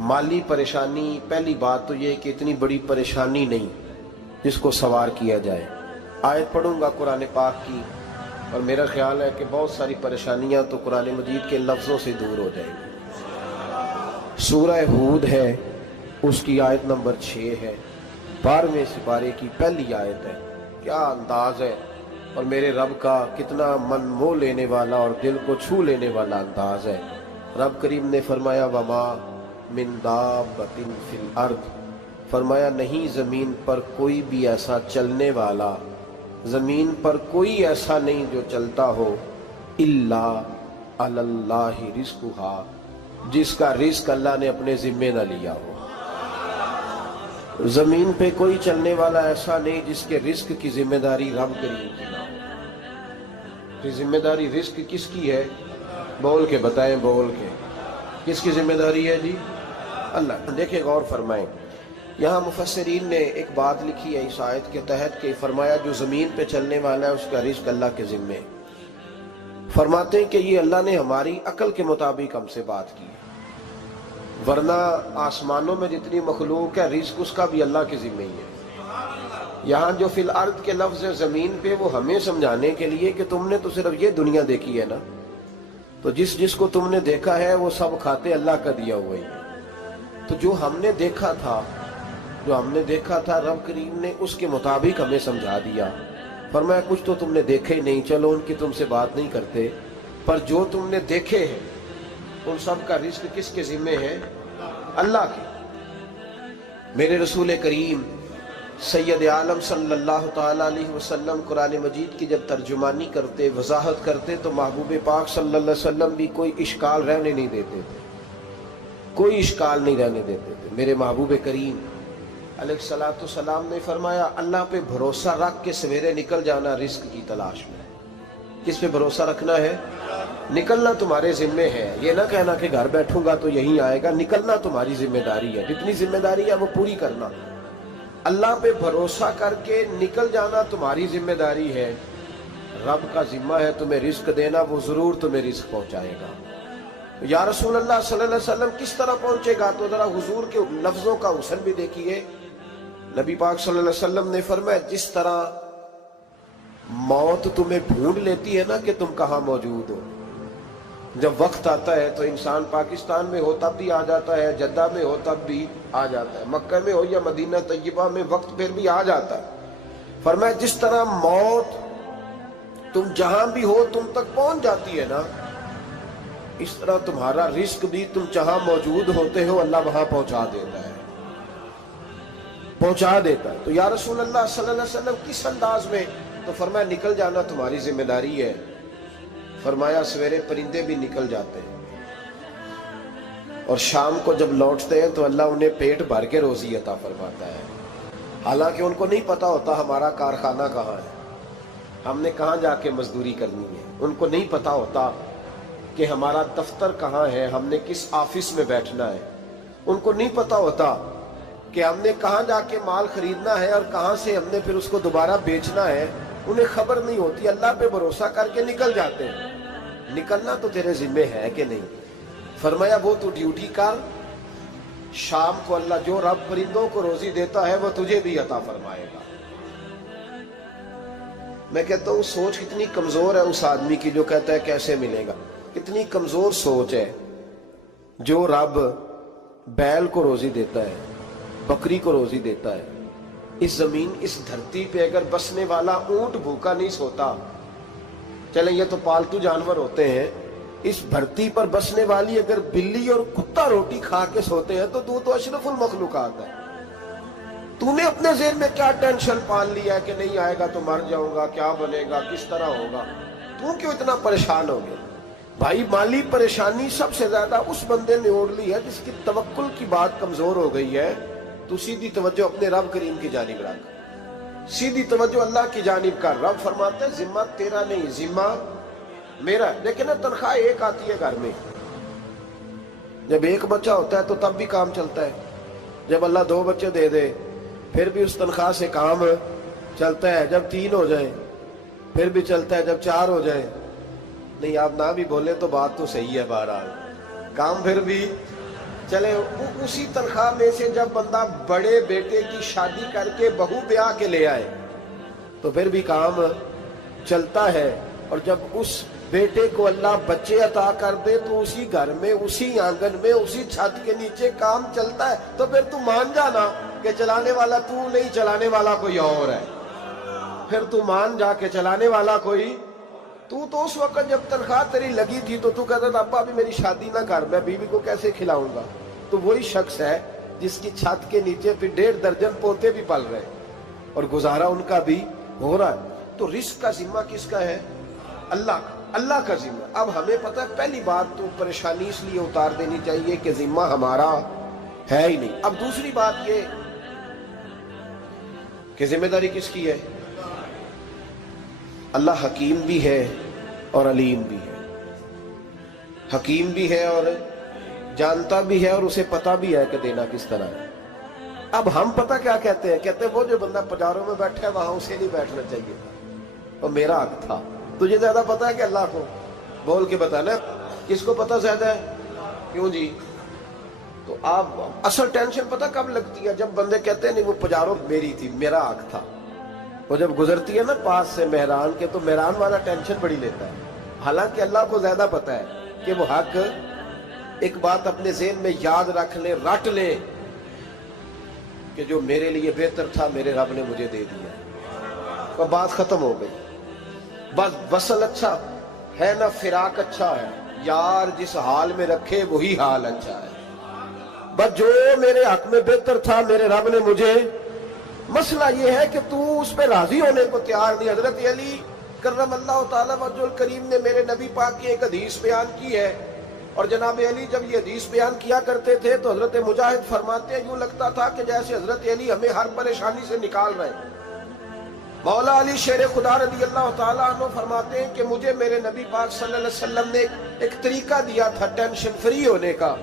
माली परेशानी, पहली बात तो ये कि इतनी बड़ी परेशानी नहीं जिसको सवार किया जाए। आयत पढ़ूंगा कुरान पाक की और मेरा ख्याल है कि बहुत सारी परेशानियां तो कुरान मजीद के लफ्ज़ों से दूर हो जाएंगी। सूरह हूद है, उसकी आयत नंबर 6 है, 12वें सिपारे की पहली आयत है। क्या अंदाज है और मेरे रब का कितना मन मोह लेने वाला और दिल को छू लेने वाला अंदाज है। रब करीम ने फरमाया वमा मिन दाब्बतिन फिल अर्द, फरमाया नहीं ज़मीन पर कोई भी ऐसा चलने वाला, ज़मीन पर कोई ऐसा नहीं जो चलता हो, इल्ला अलल्लाहि रिज़्कुहा, जिसका रिज़्क अल्लाह ने अपने ज़िम्मे न लिया हो। ज़मीन पे कोई चलने वाला ऐसा नहीं जिसके रिज़्क की जिम्मेदारी रब करीम की ना हो। ये जिम्मेदारी रिज़्क किसकी है? बोल के बताएं, बोल के किसकी जिम्मेदारी है जी? अल्लाह। देखिए गौर फरमाएं, यहाँ मुफस्सिरीन ने एक बात लिखी है इस आयत के तहत कि फरमाया जो ज़मीन पे चलने वाला है उसका रिज़्क अल्लाह के ज़िम्मे। फरमाते हैं कि ये अल्लाह ने हमारी अकल के मुताबिक हमसे बात की, वरना आसमानों में जितनी मखलूक है रिज़्क उसका भी अल्लाह के ज़िम्मे ही है। यहाँ जो फिल अर्द के लफ्ज़ है ज़मीन पे, वो हमें समझाने के लिए कि तुमने तो सिर्फ ये दुनिया देखी है ना, तो जिसको तुमने देखा है वो सब खाते अल्लाह का दिया हुआ ही है। तो जो हमने देखा था रब करीम ने उसके मुताबिक हमें समझा दिया। फरमाया कुछ तो तुमने देखे ही नहीं, चलो उनकी तुमसे बात नहीं करते, पर जो तुमने देखे हैं उन सब का रिज़्क किसके ज़िम्मे है? अल्लाह के। मेरे रसूल करीम सैयद आलम सल्लल्लाहु ताला अलैहि वसल्लम कुरान मजीद की जब तर्जुमानी करते, वजाहत करते, तो महबूब पाक सल्लल्लाहु अलैहि वसल्लम भी कोई इश्काल रहने नहीं देते थे, कोई इश्काल नहीं रहने देते थे। मेरे महबूब करीम अलैहिस्सलातु सलाम ने फरमाया अल्लाह पे भरोसा रख के सवेरे निकल जाना रिज़्क की तलाश में। किस पे भरोसा रखना है? निकलना तुम्हारे जिम्मे है। ये ना कहना कि घर बैठूंगा तो यही आएगा, निकलना तुम्हारी जिम्मेदारी है। जितनी जिम्मेदारी है वो पूरी करना। अल्लाह पे भरोसा करके निकल जाना तुम्हारी जिम्मेदारी है। रब का जिम्मा है तुम्हें रिज़्क देना, वो जरूर तुम्हें रिज़्क पहुंचाएगा। या रसूल अल्लाह सल्लल्लाहु अलैहि वसल्लम किस तरह पहुंचेगा? तो जरा हुजूर के लफ्जों का हुस्न भी देखिए। नबी पाक सल्लल्लाहु अलैहि वसल्लम ने फरमाया जिस तरह मौत तुम्हें ढूंढ लेती है ना कि तुम कहाँ मौजूद हो, जब वक्त आता है तो इंसान पाकिस्तान में हो तब भी आ जाता है, जद्दा में हो तब भी आ जाता है, मक्का में हो या मदीना तैयबा में, वक्त फिर भी आ जाता है। फरमाया जिस तरह मौत तुम जहां भी हो तुम तक पहुंच जाती है ना, इस तरह तुम्हारा रिज़्क भी तुम जहां मौजूद होते हो अल्लाह वहां पहुंचा देता है, पहुंचा देता है। तो या रसूल अल्लाह सल्लल्लाहु अलैहि वसल्लम किस अंदाज में? तो फरमाया निकल जाना तुम्हारी जिम्मेदारी है। फरमाया सवेरे परिंदे भी निकल जाते हैं और शाम को जब लौटते हैं तो अल्लाह उन्हें पेट भर के रोजी अता फरमाता है। हालांकि उनको नहीं पता होता हमारा कारखाना कहाँ है, हमने कहाँ जाके मजदूरी करनी है। उनको नहीं पता होता कि हमारा दफ्तर कहाँ है, हमने किस ऑफिस में बैठना है। उनको नहीं पता होता कि हमने कहाँ जाके माल खरीदना है और कहाँ से हमने फिर उसको दोबारा बेचना है। उन्हें खबर नहीं होती, अल्लाह पे भरोसा करके निकल जाते हैं। निकलना तो तेरे जिम्मे है कि नहीं? फरमाया वो तू ड्यूटी कर, शाम को अल्लाह जो रब परिंदों को रोजी देता है वो तुझे भी अता फरमाएगा। मैं कहता हूँ सोच कितनी कमजोर है उस आदमी की जो कहता है कैसे मिलेगा। कितनी कमजोर सोच है। जो रब बैल को रोजी देता है, बकरी को रोजी देता है, इस जमीन इस धरती पे अगर बसने वाला ऊंट भूखा नहीं सोता, चले ये तो पालतू जानवर होते हैं, इस धरती पर बसने वाली अगर बिल्ली और कुत्ता रोटी खा के सोते हैं तो तू तो अशरफुल मखलूकात है। तूने अपने ज़हन में क्या टेंशन पाल लिया है कि नहीं आएगा तो मर जाऊंगा, क्या बनेगा, किस तरह होगा? तू क्यों इतना परेशान हो गया? भाई माली परेशानी सबसे ज्यादा उस बंदे ने ओढ़ ली है जिसकी तवक्कुल की बात कमजोर हो गई है। तू सीधी तवज्जो अपने रब करीम की जानिब रख, सीधी तवज्जो अल्लाह की जानिब कर। रब फरमाते हैं जिम्मा तेरा नहीं, जिम्मा मेरा है। लेकिन ना तनख्वाह एक आती है घर में, जब एक बच्चा होता है तो तब भी काम चलता है, जब अल्लाह 2 बच्चे दे दे फिर भी उस तनख्वाह से काम चलता है, जब 3 हो जाए फिर भी चलता है, जब 4 हो जाए। नहीं आप ना भी बोले तो बात तो सही है, बहरहाल काम फिर भी چلے اسی تنخواہ میں سے جب بندہ بڑے بیٹے کی شادی کر کے بہو بیاہ کے لے آئے تو پھر بھی کام چلتا ہے، اور جب اس بیٹے کو اللہ بچے عطا کر دے تو اسی گھر میں، اسی آنگن میں، اسی چھت کے نیچے کام چلتا ہے۔ تو پھر تو مان جانا کہ چلانے والا تو نہیں، چلانے والا کوئی اور ہے۔ پھر تو مان جا کے چلانے والا کوئی تو اس وقت جب تنخواہ تیری لگی تھی تو کہتا تھا ابا ابھی میری شادی نہ کر، میں بیوی کو کیسے کھلاؤں گا؟ تو وہی شخص ہے جس کی چھت کے نیچے پھر 1.5 درجن پوتے بھی پل رہے اور گزارا ان کا بھی ہو رہا ہے۔ تو رزق کا ذمہ کس کا ہے؟ اللہ کا، اللہ کا ذمہ۔ اب ہمیں پتہ ہے پہلی بات تو پریشانی اس لیے اتار دینی چاہیے کہ ذمہ ہمارا ہے ہی نہیں۔ اب دوسری بات یہ کہ ذمہ داری کس کی ہے؟ اللہ حکیم بھی ہے اور علیم بھی ہے، حکیم بھی ہے اور جانتا بھی ہے اور اسے پتہ بھی ہے کہ دینا کس طرح ہے۔ اب ہم پتہ کیا کہتے ہیں؟ کہتے ہیں وہ جو بندہ پجاروں میں بیٹھا ہے وہاں اسے نہیں بیٹھنا چاہیے تھا، اور میرا حق تھا۔ تجھے زیادہ پتہ ہے کہ اللہ کو؟ بول کے بتانا کس کو پتہ زیادہ ہے؟ کیوں جی؟ تو آپ اصل ٹینشن پتہ کب لگتی ہے؟ جب بندے کہتے ہیں نہیں وہ پجاروں میری تھی، میرا حق تھا۔ وہ جب گزرتی ہے نا پاس سے مہران کے تو مہران والا ٹینشن بڑی لیتا ہے، حالانکہ اللہ کو زیادہ پتہ ہے کہ وہ حق۔ ایک بات اپنے ذہن میں یاد رکھ لیں، رٹ لیں کہ جو میرے لیے بہتر تھا میرے رب نے مجھے دے دیا، اور بات ختم ہو گئی۔ بس وصل اچھا ہے نہ فراق اچھا ہے، یار جس حال میں رکھے وہی حال اچھا ہے۔ بس جو میرے حق میں بہتر تھا میرے رب نے مجھے، مسئلہ یہ ہے کہ تو اس پہ راضی ہونے کو تیار نہیں۔ حضرت علی کرم اللہ تعالیٰ وجہ الکریم نے میرے نبی پاک کی ایک حدیث بیان کی ہے، اور جناب علی جب یہ حدیث بیان کیا کرتے تھے تو حضرت مجاہد فرماتے ہیں یوں لگتا تھا کہ جیسے حضرت علی ہمیں ہر پریشانی سے نکال رہے ہیں۔ مولا علی شیر خدا رضی اللہ تعالیٰ عنہ فرماتے ہیں کہ مجھے میرے نبی پاک صلی اللہ علیہ وسلم نے ایک طریقہ دیا تھا ٹینشن فری ہونے کا۔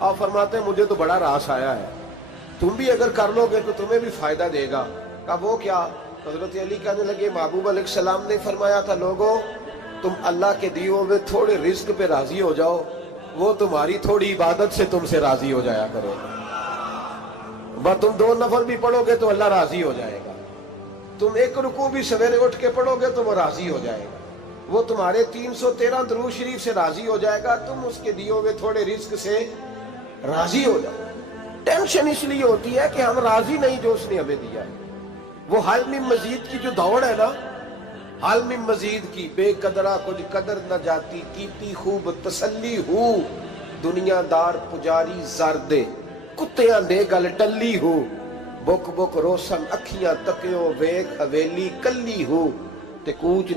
آپ فرماتے ہیں مجھے تو بڑا راس آیا ہے، تم بھی اگر کر لو گے تو تمہیں بھی فائدہ دے گا۔ کہا وہ کیا؟ حضرت علی کہنے لگے محبوب علیہ السلام نے فرمایا تھا لوگوں تم اللہ کے دیے ہوئے تھوڑے رزق پہ راضی ہو جاؤ، وہ تمہاری تھوڑی عبادت سے تم سے راضی ہو جایا کرے گا۔ بس تم 2 نفل بھی پڑھو گے تو اللہ راضی ہو جائے گا، تم 1 رکوع بھی سویرے اٹھ کے پڑھو گے تو وہ راضی ہو جائے گا، وہ تمہارے 313 درود شریف سے راضی ہو جائے گا، تم اس کے دیے ہوئے تھوڑے رزق سے راضی ہو جاؤ۔ ٹینشن اس لیے ہوتی ہے کہ ہم راضی نہیں جو اس نے ہمیں دیا ہے۔ وہ حل میں مزید کی جو دوڑ ہے نا، حل میں مزید کی، بے قدرہ کچھ قدر نہ جاتی، کیتی خوب تسلی ہو، دنیا دار پجاری زردے، کتیاں دے گل ٹلی ہو، بک بک روشن اکھیاں تکیو ویک حویلی کلی ہو، تے کوچ